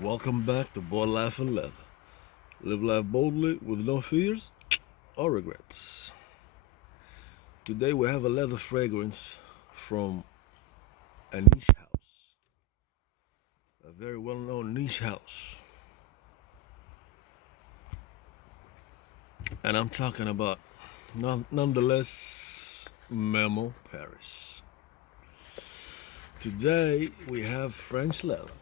Welcome back to Boy Life and Leather. Live life boldly with no fears or regrets. Today we have a leather fragrance from a niche house, a very well known niche house. And I'm talking about nonetheless MEMO Paris. Today we have French leather.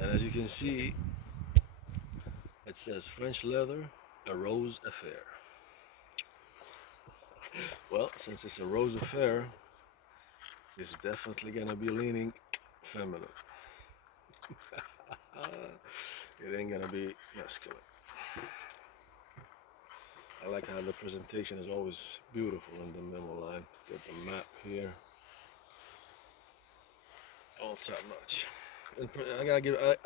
And as you can see, it says French leather, a rose affair. Well, since it's a rose affair, it's definitely gonna be leaning feminine. It ain't gonna be masculine. I like how the presentation is always beautiful in the memo line. Got the map here, all top notch. And I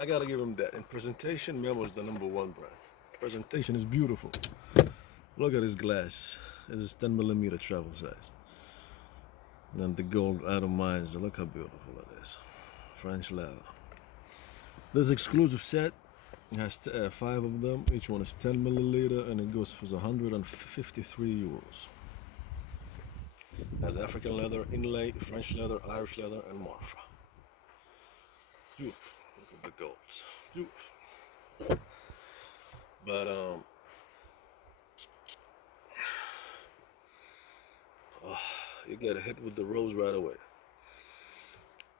gotta give him that. In presentation, Memo is the #1 brand. Presentation is beautiful. Look at his glass. It is 10 mm travel size. And the gold atomizer. Look how beautiful it is. French leather. This exclusive set has 5 of them. Each one is 10 milliliter, and it goes for 153 euros. Has African leather, inlay, French leather, Irish leather, and morpha. Beautiful. Look at the golds. Beautiful. But oh, you get a hit with the rose right away.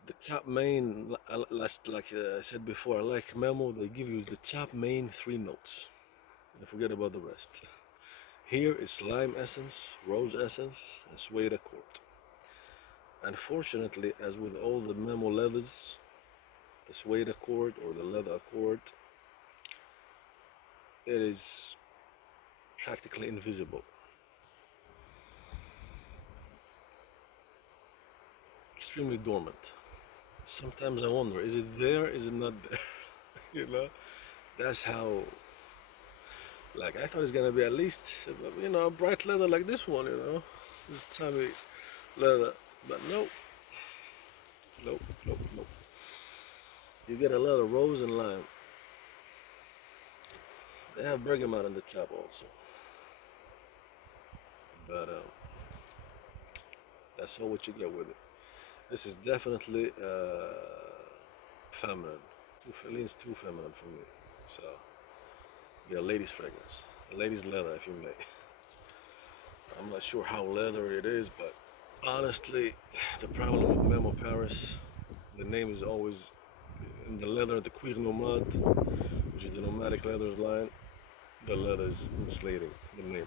The top main, like I said before, I like Memo. They give you the top main 3 notes, and forget about the rest. Here it's lime essence, rose essence, and suede accord. Unfortunately, as with all the Memo leathers, the suede accord or the leather accord, it is practically invisible. Extremely dormant. Sometimes I wonder, is it there, is it not there? you know? That's how, like, I thought it's gonna be at least, a bright leather like this one, this tabby leather. But nope, nope, nope, nope. You get a lot of rose and lime. They have bergamot on the top also. But that's all what you get with it. This is definitely feminine. Leans too feminine for me. So, yeah, ladies' fragrance. Ladies' leather, if you may. I'm not sure how leather it is, but honestly, the problem with Memo Paris, the name is always in the leather, the Cuir Nomade, which is the nomadic leathers line. The leather is misleading, the name.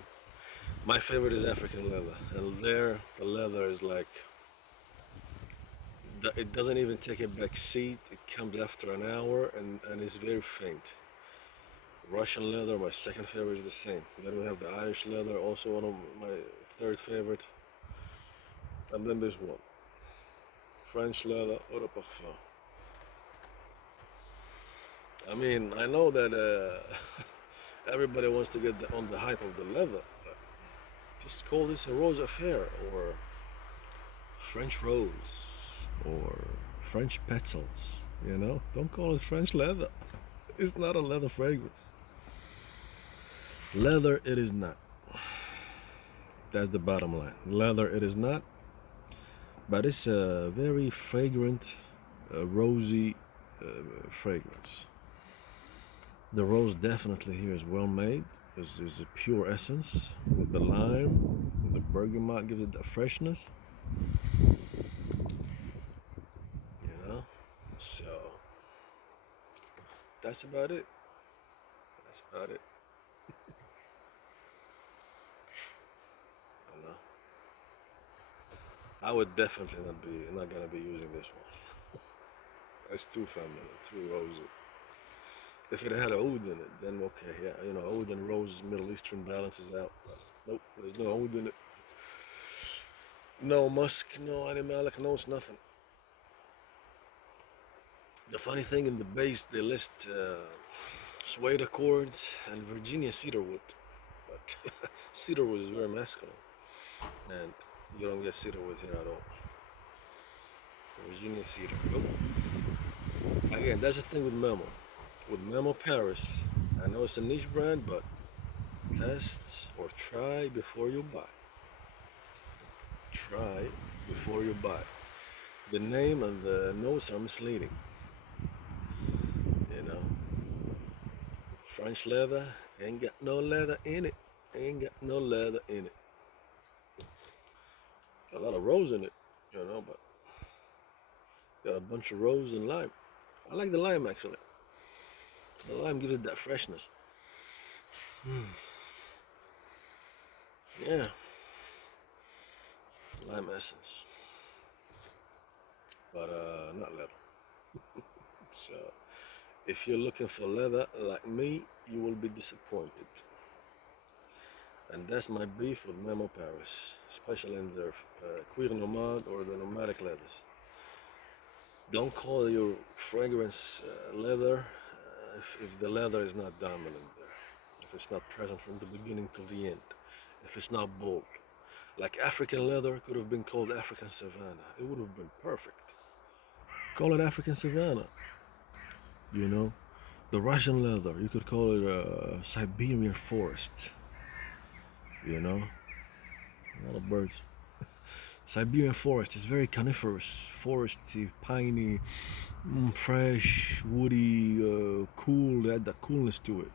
My favorite is African leather, and there the leather is like, it doesn't even take a back seat. It comes after an hour, and it's very faint. Russian leather, my second favorite, is the same. Then we have the Irish leather, also one of my third favorite. And then there's one, French leather, eau de parfum. I mean, I know that everybody wants to get on the hype of the leather, but just call this a rose affair, or French rose, or French petals. Don't call it French leather. It's not a leather fragrance. Leather, it is not. That's the bottom line. Leather, it is not. But it's a very fragrant, rosy fragrance. The rose definitely here is well made. There's a pure essence with the lime, the bergamot gives it that freshness. So that's about it. That's about it. You know, I would definitely not gonna be using this one. It's too feminine, too rosy. If it had oud in it, then okay, yeah, oud and rose, Middle Eastern balances out. But nope, there's no oud in it. No musk, no animalic notes, nothing. The funny thing, in the base they list suede accords and Virginia cedarwood, but cedarwood is very masculine, and you don't get cedarwood here at all. Virginia cedar. Nope. Again, that's the thing with Memo. With Memo Paris, I know it's a niche brand, but test or try before you buy. Try before you buy. The name and the notes are misleading. You know, French leather ain't got no leather in it. Ain't got no leather in it. Got a lot of rose in it, but got a bunch of rose and lime. I like the lime actually. The lime gives it that freshness. Yeah, lime essence, but not leather. So if you're looking for leather like me, you will be disappointed. And that's my beef with Memo Paris, especially in their Cuir Nomade or the nomadic leathers. Don't call your fragrance leather if the leather is not dominant there, if it's not present from the beginning to the end, if it's not bold. Like African leather could have been called African Savannah. It would have been perfect. Call it African Savannah. You know, the Russian leather, you could call it Siberian forest. You know, a lot of birds. Siberian forest is very coniferous, foresty, piney, fresh, woody, cool. They had that coolness to it.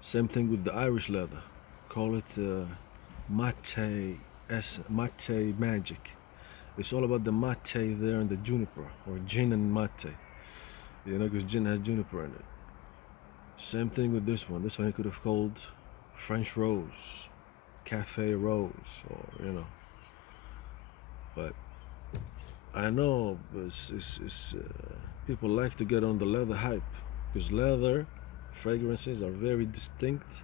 Same thing with the Irish leather. Call it mate magic. It's all about the mate there and the juniper, or gin and mate. Because gin has juniper in it. Same thing with this one. This one you could have called French rose, cafe rose, or. But I know people like to get on the leather hype because leather fragrances are very distinct,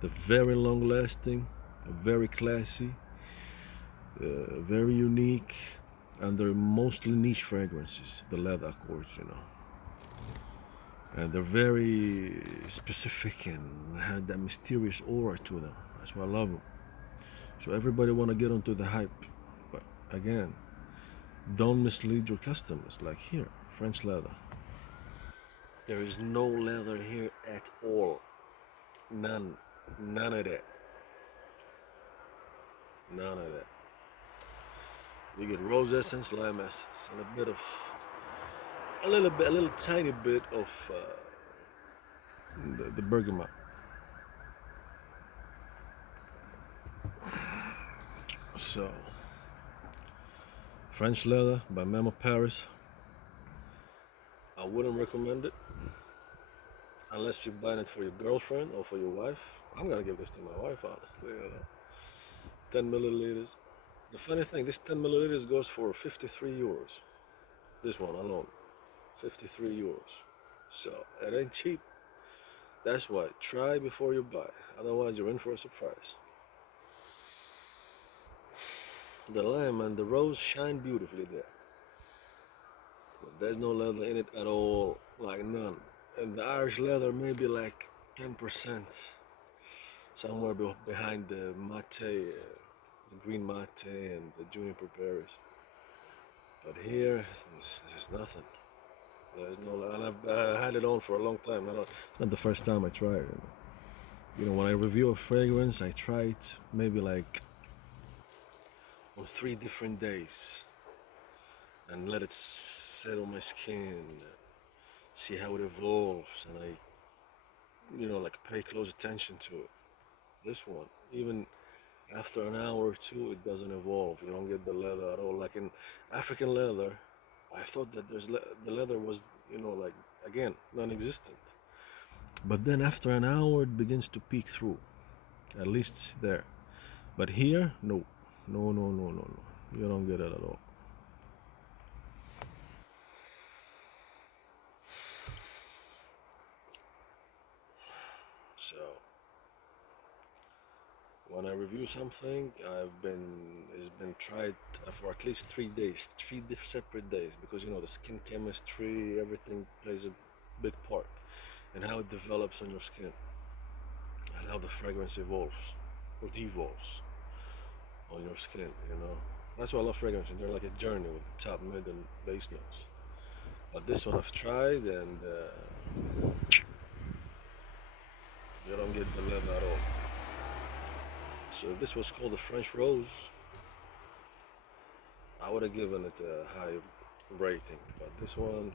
they're very long lasting, very classy, very unique, and they're mostly niche fragrances, the leather accords, And they're very specific and have that mysterious aura to them. That's why I love them. So everybody want to get onto the hype. But again, don't mislead your customers. Like here, French leather. There is no leather here at all. None. None of that. None of that. You get rose essence, lime essence, and a little tiny bit of the bergamot. So, French leather by MEMO Paris. I wouldn't recommend it unless you're buying it for your girlfriend or for your wife. I'm gonna give this to my wife, honestly. 10 milliliters. The funny thing, this 10 milliliters goes for 53 euros. This one alone, 53 euros. So it ain't cheap. That's why try before you buy. Otherwise, you're in for a surprise. The lime and the rose shine beautifully there. But there's no leather in it at all, like none. And the Irish leather maybe like 10%, somewhere behind the mate, the green mate and the juniper berries. But here, there's nothing. There's no, and I had it on for a long time. It's not the first time I tried it. When I review a fragrance, I try it maybe like on 3 different days and let it set on my skin, see how it evolves, and I, like pay close attention to it. This one, even after an hour or two, it doesn't evolve. You don't get the leather at all. Like in African leather, I thought that the leather was, like again, non-existent. But then after an hour, it begins to peek through, at least there. But here, no. No. You don't get it at all. So, when I review something, it's been tried for at least 3 days, 3 separate days, because the skin chemistry, everything plays a big part in how it develops on your skin and how the fragrance evolves or devolves on your skin. That's why I love fragrances. They're like a journey with top, mid, and base notes. But this one I've tried, and you don't get the leather at all. So if this was called a French Rose, I would have given it a high rating. But this one,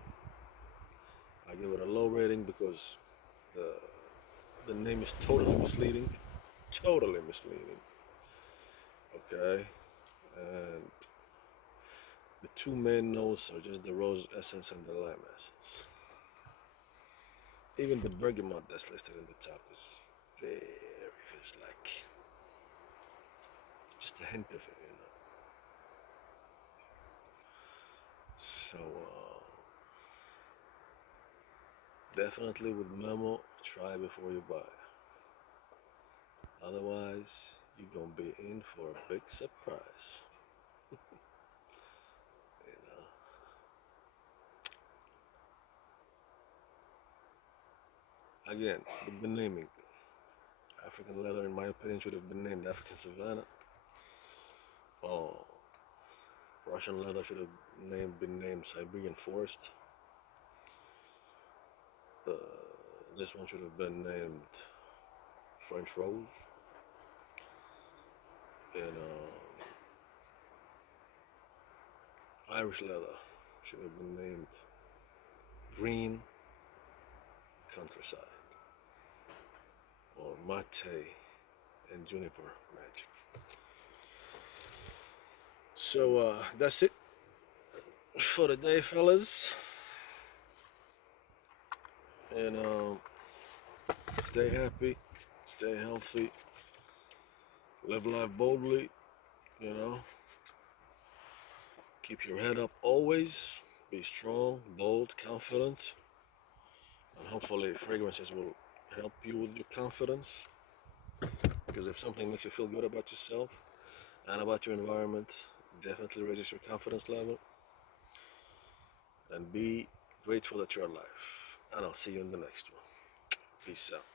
I give it a low rating because the name is totally misleading. Totally misleading. Okay? And the two main notes are just the rose essence and the lime essence. Even the bergamot that's listed in the top is very, it's like just a hint of it, you know. So definitely with Memo, try before you buy. Otherwise, you're gonna be in for a big surprise. You know. Again, with the naming, African leather, in my opinion, should have been named African Savannah. Oh, Russian leather should have been named Siberian Forest. This one should have been named French Rose. And Irish leather should have been named Green Countryside or Mate and Juniper Magic. So that's it for today, fellas. And stay happy, stay healthy, live life boldly, you know. Keep your head up always, be strong, bold, confident, and hopefully fragrances will help you with your confidence. Because if something makes you feel good about yourself and about your environment, definitely raises your confidence level. And be grateful that you're alive. And I'll see you in the next one. Peace out.